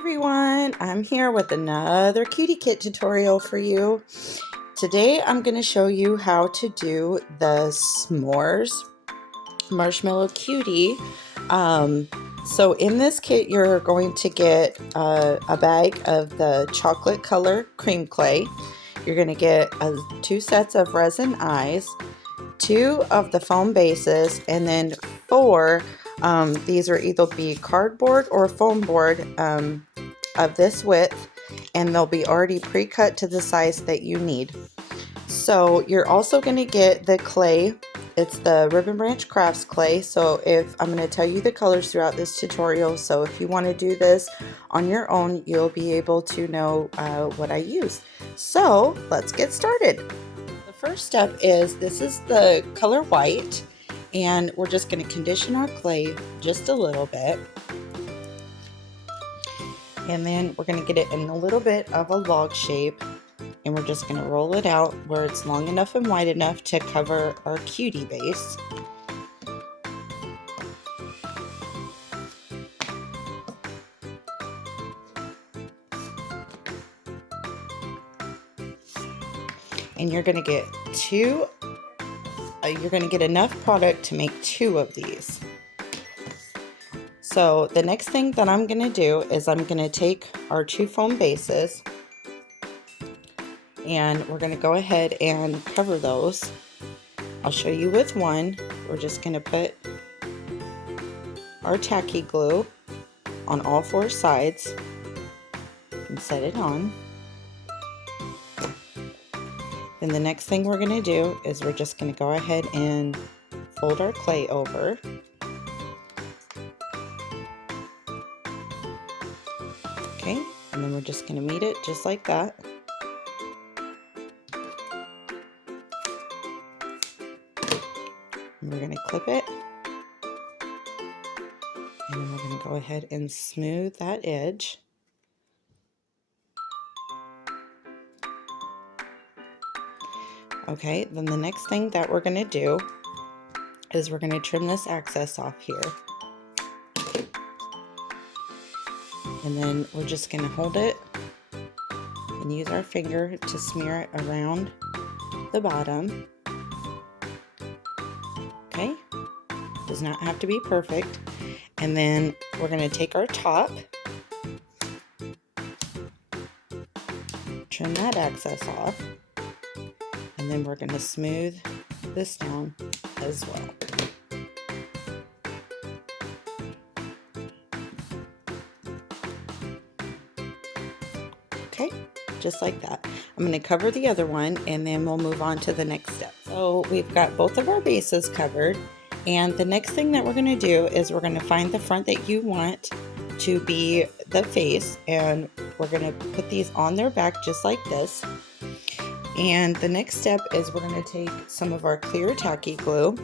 Everyone, I'm here with another Cutie Kit tutorial for you. Today I'm going to show you how to do the s'mores marshmallow cutie. So in this kit you're going to get a bag of the chocolate color cream clay. You're going to get 2 sets of resin eyes, 2 of the foam bases, and then 4 these are either be cardboard or foam board of this width, and they'll be already pre-cut to the size that you need. So you're also going to get the clay. It's the Ribbon Branch Crafts clay. So I'm going to tell you the colors throughout this tutorial, so if you want to do this on your own, you'll be able to know what I use. So let's get started. The first step is, this is the color white, and we're just going to condition our clay just a little bit. And then we're going to get it in a little bit of a log shape, and we're just going to roll it out where it's long enough and wide enough to cover our cutie base. And you're going to get enough product to make 2 of these. So the next thing that I'm going to do is I'm going to take our 2 foam bases, and we're going to go ahead and cover those. I'll show you with one. We're just going to put our tacky glue on all 4 sides and set it on. Then the next thing we're going to do is we're just going to go ahead and fold our clay over. Okay, and then we're just going to meet it just like that. And we're going to clip it. And then we're going to go ahead and smooth that edge. Okay, then the next thing that we're going to do is we're going to trim this excess off here. And then we're just going to hold it and use our finger to smear it around the bottom. Okay, does not have to be perfect. And then we're going to take our top, trim that excess off, and then we're going to smooth this down as well. Okay, just like that. I'm going to cover the other one, and then we'll move on to the next step. So we've got both of our bases covered, and the next thing that we're going to do is we're going to find the front that you want to be the face, and we're going to put these on their back just like this. And the next step is we're going to take some of our clear tacky glue,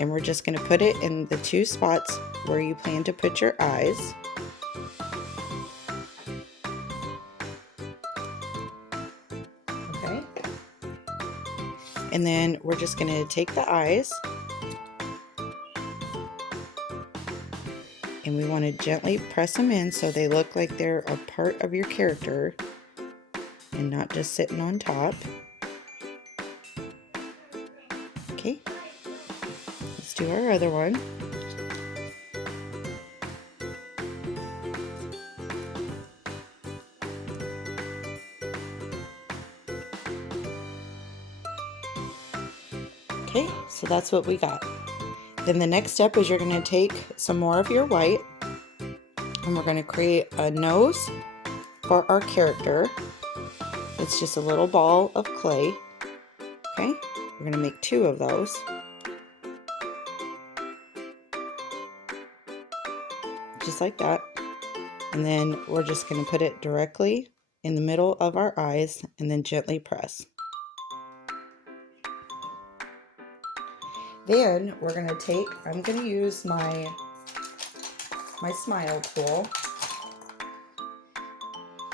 and we're just going to put it in the 2 spots where you plan to put your eyes. Okay. And then we're just going to take the eyes, and we want to gently press them in so they look like they're a part of your character and not just sitting on top. Okay, let's do our other one. Okay, so that's what we got. Then the next step is you're going to take some more of your white, and we're going to create a nose for our character. It's just a little ball of clay. Okay, we're going to make 2 of those. Just like that. And then we're just going to put it directly in the middle of our eyes and then gently press. Then we're going to I'm going to use my smile tool.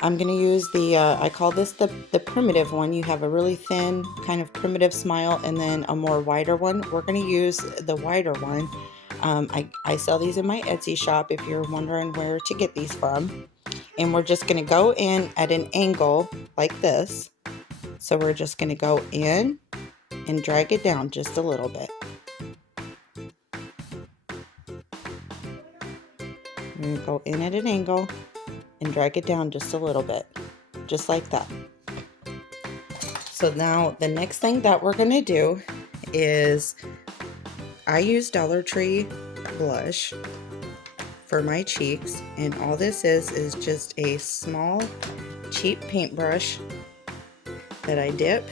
I'm going to use I call this the primitive one. You have a really thin kind of primitive smile and then a more wider one. We're going to use the wider one. I sell these in my Etsy shop if you're wondering where to get these from. And we're just going to go in at an angle like this. So we're just going to go in and drag it down just a little bit. And go in at an angle and drag it down just a little bit, just like that. So now the next thing that we're going to do is, I use Dollar Tree blush for my cheeks, and all this is just a small cheap paintbrush that I dip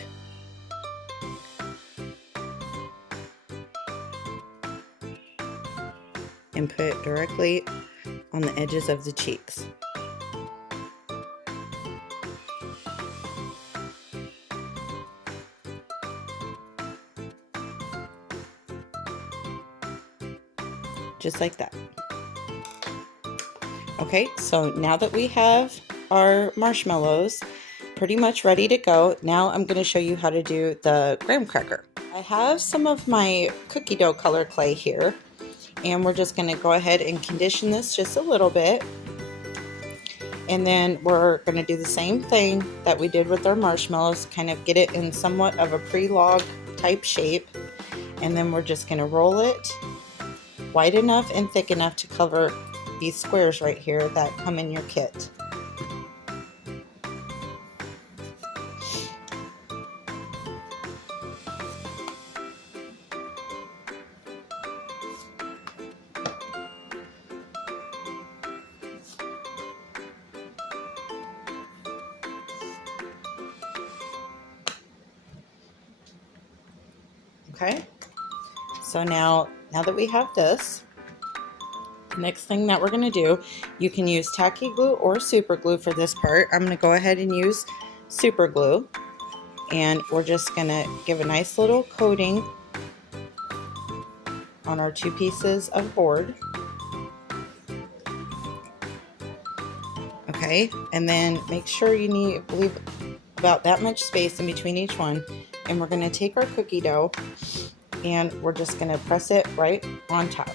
and put directly on the edges of the cheeks. Just like that. Okay, so now that we have our marshmallows pretty much ready to go, now I'm going to show you how to do the graham cracker. I have some of my cookie dough color clay here, and we're just going to go ahead and condition this just a little bit. And then we're going to do the same thing that we did with our marshmallows, kind of get it in somewhat of a pre-log type shape. And then we're just going to roll it wide enough and thick enough to cover these squares right here that come in your kit. Okay, so now that we have this, next thing that we're going to do, you can use tacky glue or super glue for this part. I'm going to go ahead and use super glue, and we're just going to give a nice little coating on our 2 pieces of board. Okay, and then make sure you leave about that much space in between each one, and we're going to take our cookie dough and we're just going to press it right on top.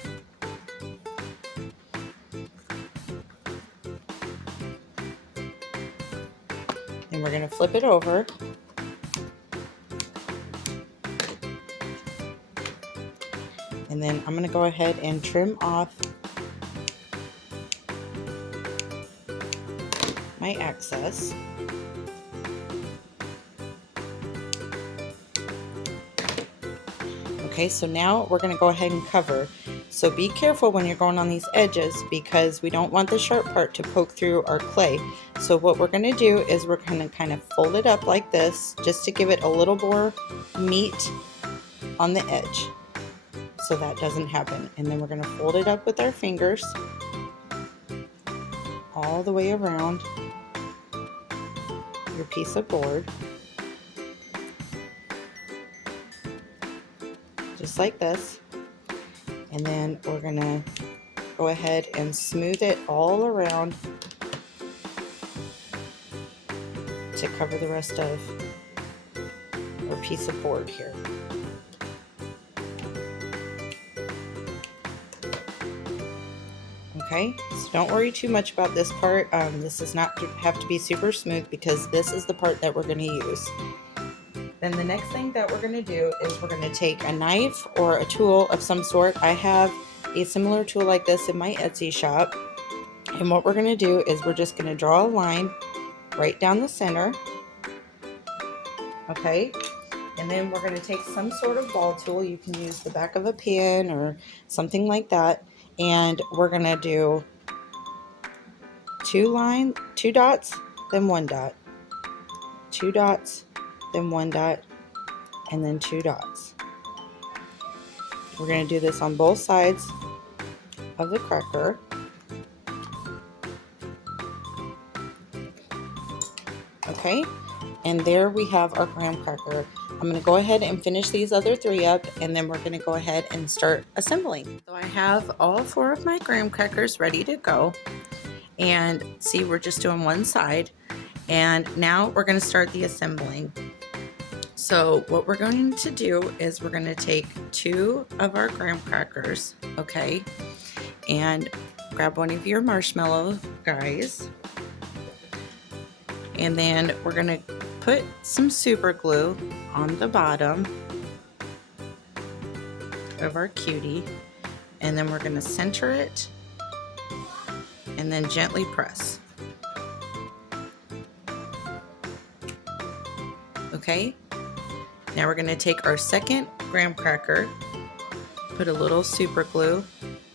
And we're going to flip it over. And then I'm going to go ahead and trim off my excess. Okay, so now we're going to go ahead and cover. So be careful when you're going on these edges, because we don't want the sharp part to poke through our clay. So what we're going to do is we're going to kind of fold it up like this, just to give it a little more meat on the edge, so that doesn't happen. And then we're going to fold it up with our fingers all the way around your piece of board, just like this. And then we're going to go ahead and smooth it all around to cover the rest of our piece of board here. Okay, so don't worry too much about this part. This does not have to be super smooth, because this is the part that we're going to use. Then the next thing that we're going to do is we're going to take a knife or a tool of some sort. I have a similar tool like this in my Etsy shop. And what we're going to do is we're just going to draw a line right down the center. Okay, and then we're going to take some sort of ball tool. You can use the back of a pen or something like that. And we're going to do 2 dots, then 1 dot, 2 dots, then 1 dot, and then 2 dots. We're going to do this on both sides of the cracker. Okay, and there we have our graham cracker. I'm going to go ahead and finish these other 3 up, and then we're going to go ahead and start assembling. So I have all 4 of my graham crackers ready to go, and see, we're just doing one side, and now we're going to start the assembling. So what we're going to do is we're going to take 2 of our graham crackers, okay? And grab one of your marshmallow guys. And then we're gonna put some super glue on the bottom of our cutie. And then we're gonna center it and then gently press. Okay, now we're gonna take our second graham cracker, put a little super glue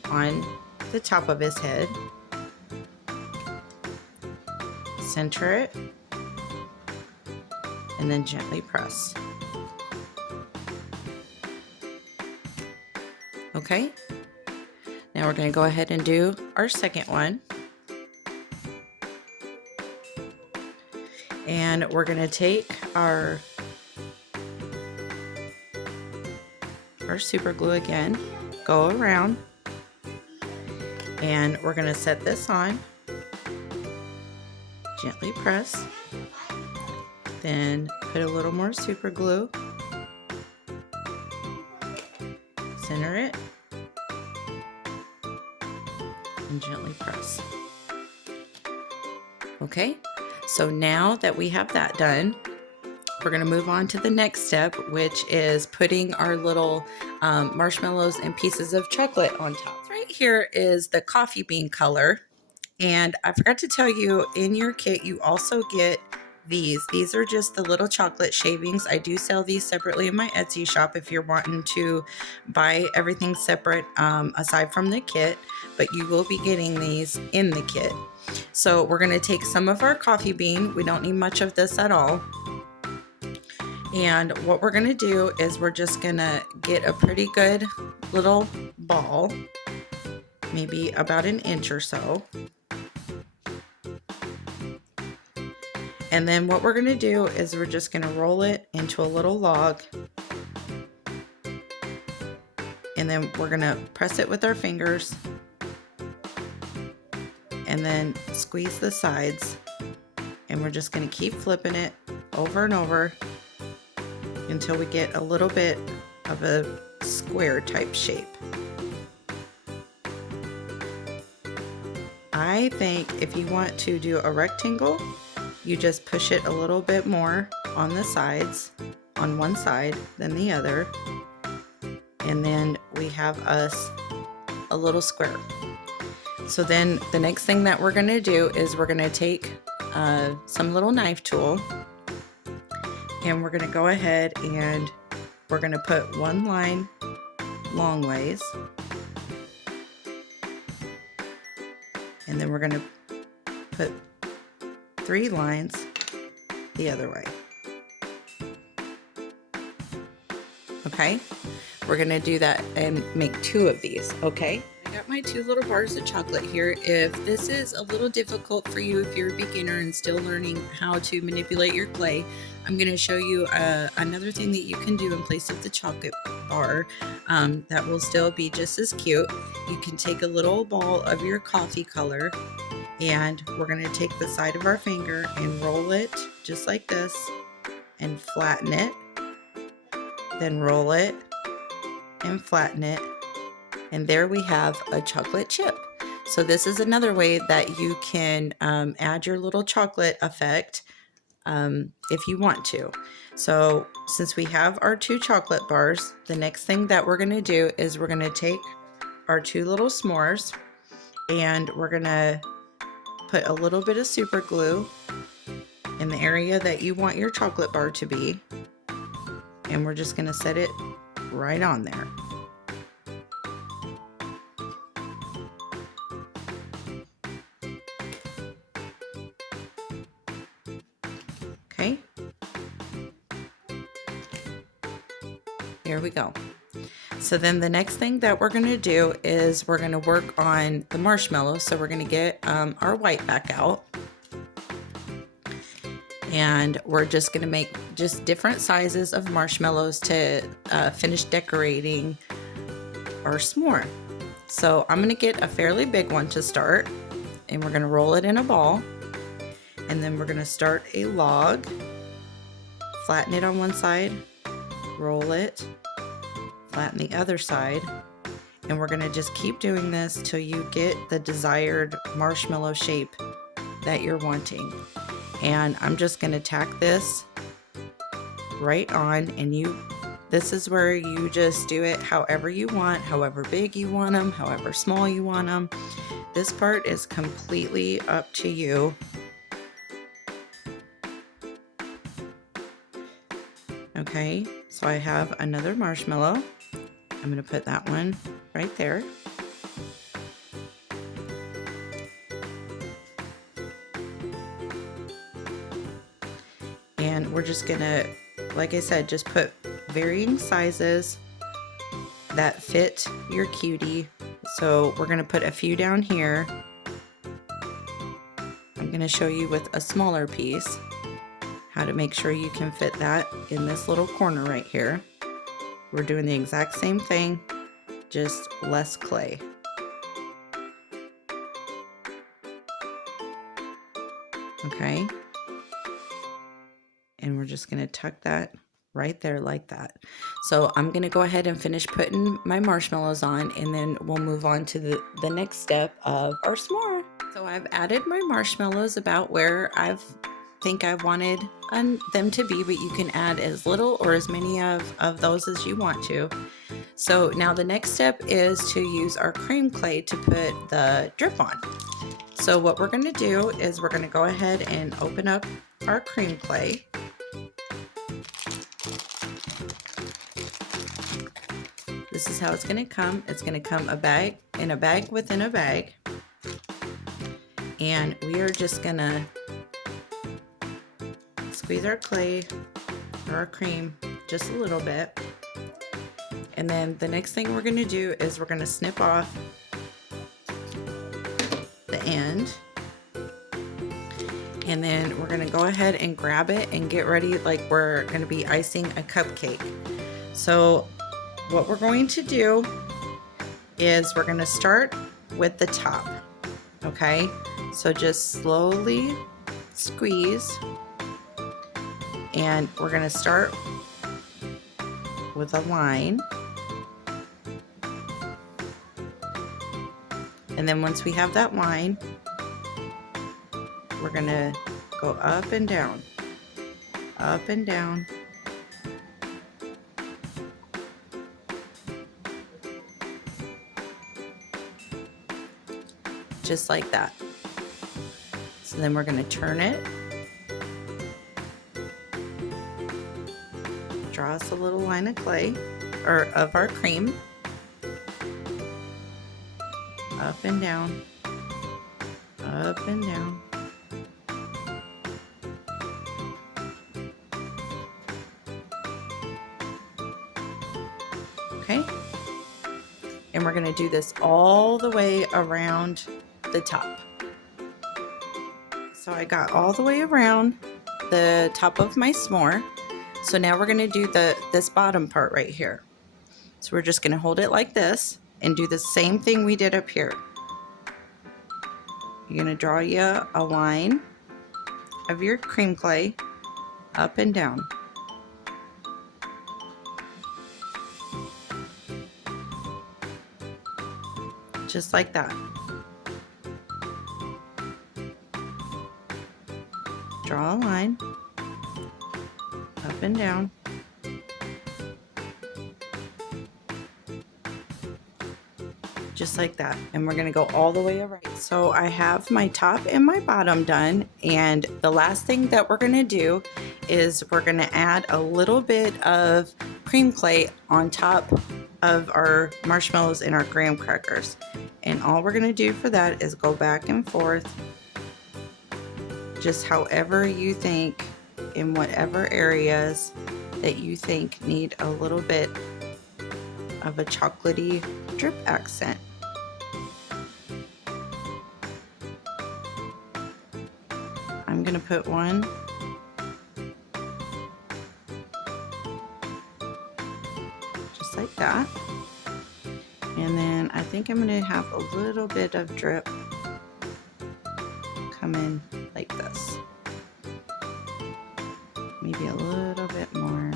on the top of his head, center it, and then gently press. Okay, now we're gonna go ahead and do our second one. And we're gonna take our super glue again, go around, and we're gonna set this on, gently press, then put a little more super glue, center it, and gently press. Okay, so now that we have that done, we're going to move on to the next step, which is putting our little marshmallows and pieces of chocolate on top. Right here is the coffee bean color, and I forgot to tell you, in your kit you also get these. These are just the little chocolate shavings. I do sell these separately in my Etsy shop if you're wanting to buy everything separate aside from the kit, but you will be getting these in the kit. So we're going to take some of our coffee bean. We don't need much of this at all. And what we're going to do is we're just going to get a pretty good little ball, maybe about an inch or so. And then what we're going to do is we're just going to roll it into a little log. And then we're going to press it with our fingers. And then squeeze the sides. And we're just going to keep flipping it over and over until we get a little bit of a square type shape. I think if you want to do a rectangle, you just push it a little bit more on the sides, on one side than the other, and then we have us a little square. So then the next thing that we're going to do is we're going to take some little knife tool, and we're going to go ahead and we're going to put one line long ways, and then we're going to put 3 lines the other way. Okay, we're going to do that and make 2 of these. Okay, I got my 2 little bars of chocolate here. If this is a little difficult for you, if you're a beginner and still learning how to manipulate your clay, I'm going to show you another thing that you can do in place of the chocolate bar that will still be just as cute. You can take a little ball of your coffee color, and we're going to take the side of our finger and roll it just like this and flatten it, then roll it and flatten it, and there we have a chocolate chip. So this is another way that you can add your little chocolate effect if you want to. So since we have our 2 chocolate bars, the next thing that we're going to do is we're going to take our 2 little s'mores, and we're going to put a little bit of super glue in the area that you want your chocolate bar to be, and we're just going to set it right on there. Okay, here we go. So then the next thing that we're going to do is we're going to work on the marshmallows. So we're going to get our white back out, and we're just going to make just different sizes of marshmallows to finish decorating our s'more. So I'm going to get a fairly big one to start, and we're going to roll it in a ball, and then we're going to start a log, flatten it on one side, roll it, flatten the other side, And we're gonna just keep doing this till you get the desired marshmallow shape that you're wanting. And I'm just gonna tack this right on, and this is where you just do it however you want, however big you want them, however small you want them. This part is completely up to you. Okay, so I have another marshmallow. I'm gonna put that one right there. And we're just gonna, like I said, just put varying sizes that fit your cutie. So we're gonna put a few down here. I'm gonna show you with a smaller piece how to make sure you can fit that in this little corner right here. We're doing the exact same thing, just less clay. Okay. And we're just gonna tuck that right there like that. So I'm gonna go ahead and finish putting my marshmallows on, and then we'll move on to the next step of our s'more. So I've added my marshmallows about where I think I wanted them to be, but you can add as little or as many of those as you want to. So now the next step is to use our cream clay to put the drip on. So what we're gonna do is we're gonna go ahead and open up our cream clay. This is how it's gonna come. It's gonna come in a bag within a bag. And we are just gonna squeeze our clay or our cream just a little bit. And then the next thing we're gonna do is we're gonna snip off the end. And then we're gonna go ahead and grab it and get ready like we're gonna be icing a cupcake. So what we're going to do is we're gonna start with the top, okay? So just slowly squeeze, and we're gonna start with a line. And then once we have that line, we're gonna go up and down, up and down. Just like that. So then we're gonna turn it, draw us a little line of clay, or of our cream, up and down, up and down. Okay, and we're gonna do this all the way around the top. So I got all the way around the top of my s'more. So now we're gonna do this bottom part right here. So we're just gonna hold it like this and do the same thing we did up here. You're gonna draw you a line of your cream clay up and down. Just like that. Draw a line up and down. Just like that. And we're gonna go all the way around. So I have my top and my bottom done, and the last thing that we're gonna do is we're gonna add a little bit of cream clay on top of our marshmallows and our graham crackers. And all we're gonna do for that is go back and forth, just however you think, in whatever areas that you think need a little bit of a chocolatey drip accent. I'm gonna put one just like that, and then I think I'm gonna have a little bit of drip come in like this, maybe a little bit more.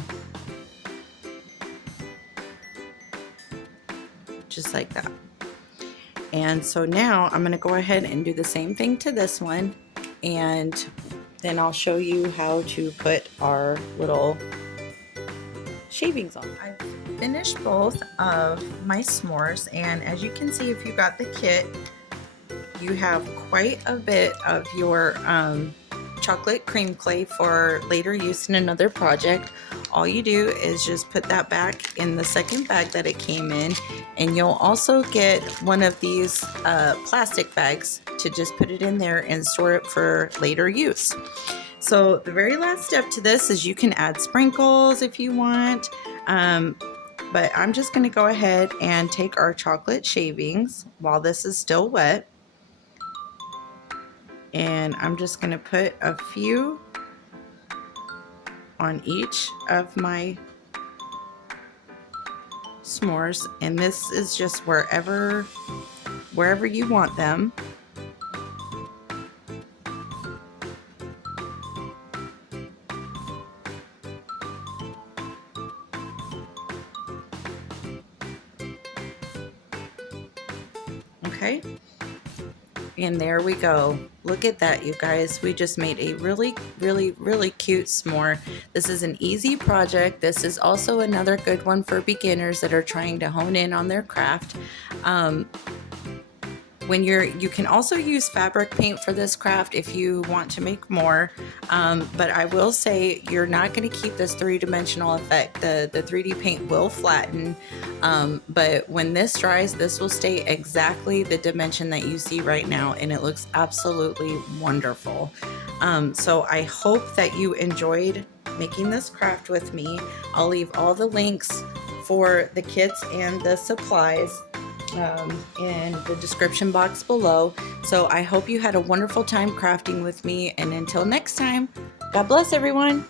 just like that. And so now I'm going to go ahead and do the same thing to this one, and then I'll show you how to put our little shavings on. I've finished both of my s'mores, and as you can see, if you got the kit, you have quite a bit of your chocolate cream clay for later use in another project. All you do is just put that back in the second bag that it came in, and you'll also get one of these plastic bags to just put it in there and store it for later use. So the very last step to this is you can add sprinkles if you want, but I'm just going to go ahead and take our chocolate shavings while this is still wet, and I'm just going to put a few on each of my s'mores, and this is just wherever you want them. Okay, and there we go. Look at that, you guys. We just made a really cute s'more. This is an easy project. This is also another good one for beginners that are trying to hone in on their craft. You can also use fabric paint for this craft if you want to make more, but I will say you're not going to keep this three-dimensional effect. The 3D paint will flatten, but when this dries, this will stay exactly the dimension that you see right now, and it looks absolutely wonderful. So I hope that you enjoyed making this craft with me. I'll leave all the links for the kits and the supplies in the description box below. So I hope you had a wonderful time crafting with me, and until next time, God bless everyone.